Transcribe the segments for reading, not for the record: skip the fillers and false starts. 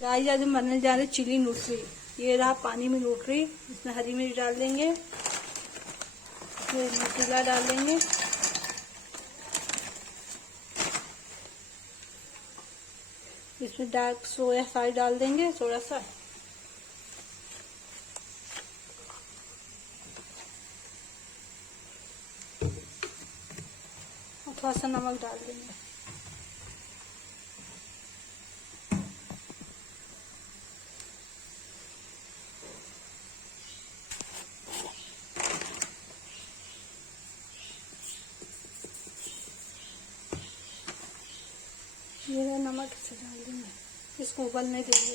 Guys आज हम बनाने जा रहे हैं चिली न्यूट्री। ये रहा पानी में न्यूट्री, इसमें हरी मिर्च डाल देंगे, इसमें न्यूट्रीला डाल देंगे, इसमें डार्क सोया सॉस डाल देंगे थोड़ा सा, और थोड़ा सा नमक डाल देंगे। ये नमक से डाल देंगे, इसको उबलने देंगे,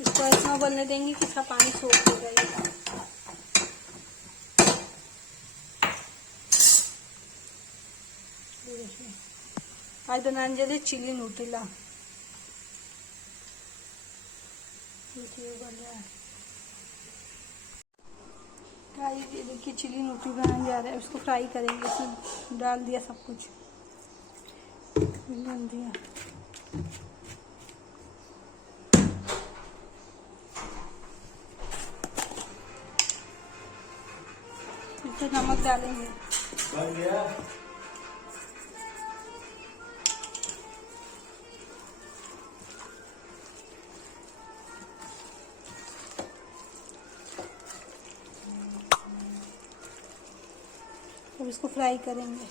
इसको ऐसा उबलने देंगे कि इसका पानी सोख हो जाएगा। आज बनाने जा रहे चिली न्यूट्रीला। बन रहा है गाइस, ये देखिए चिली न्यूट्री बनाने जा रहे हैं, उसको फ्राई करेंगे। इसमें डाल दिया सब कुछ, डाल दिया, इसमें नमक डालेंगे, अब इसको फ्राई करेंगे।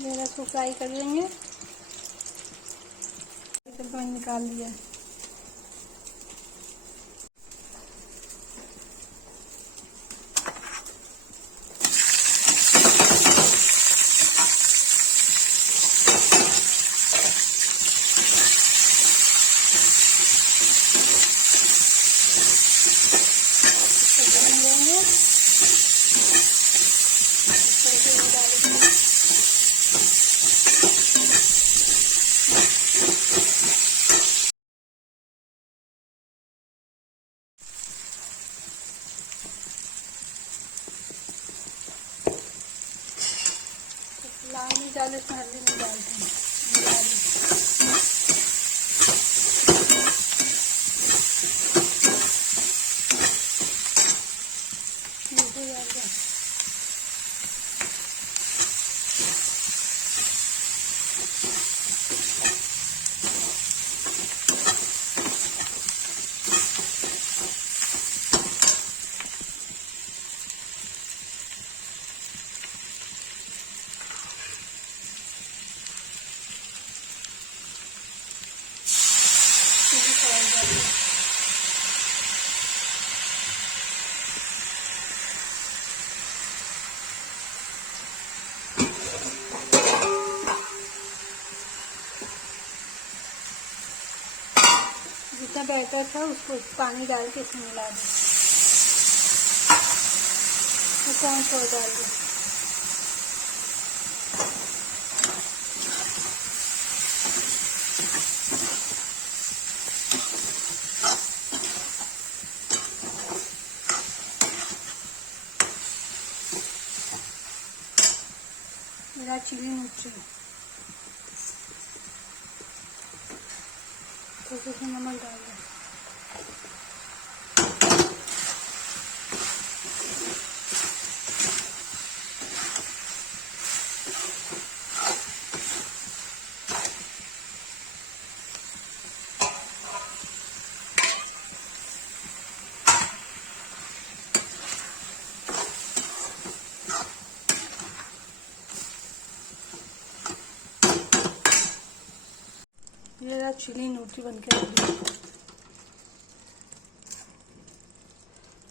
मेरा इसको फ्राई कर लेंगे, तो निकाल लिया। लाल मिर्च डाल, इसमें हल्दी नहीं डालते हैं। जितना बैटर था उसको पानी डाल के इसमें मिला दें, कौन सा डाल दें। मेरा चिली न्यूट्री, तो उसमें नमक डाल दें। मेरा चिली न्यूट्री बनके रेडी है।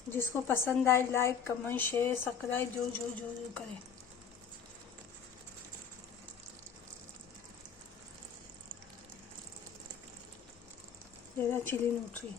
जिसको पसंद आए लाइक कमेंट शेयर सब्सक्राइब जो करें। मेरा चिली न्यूट्री।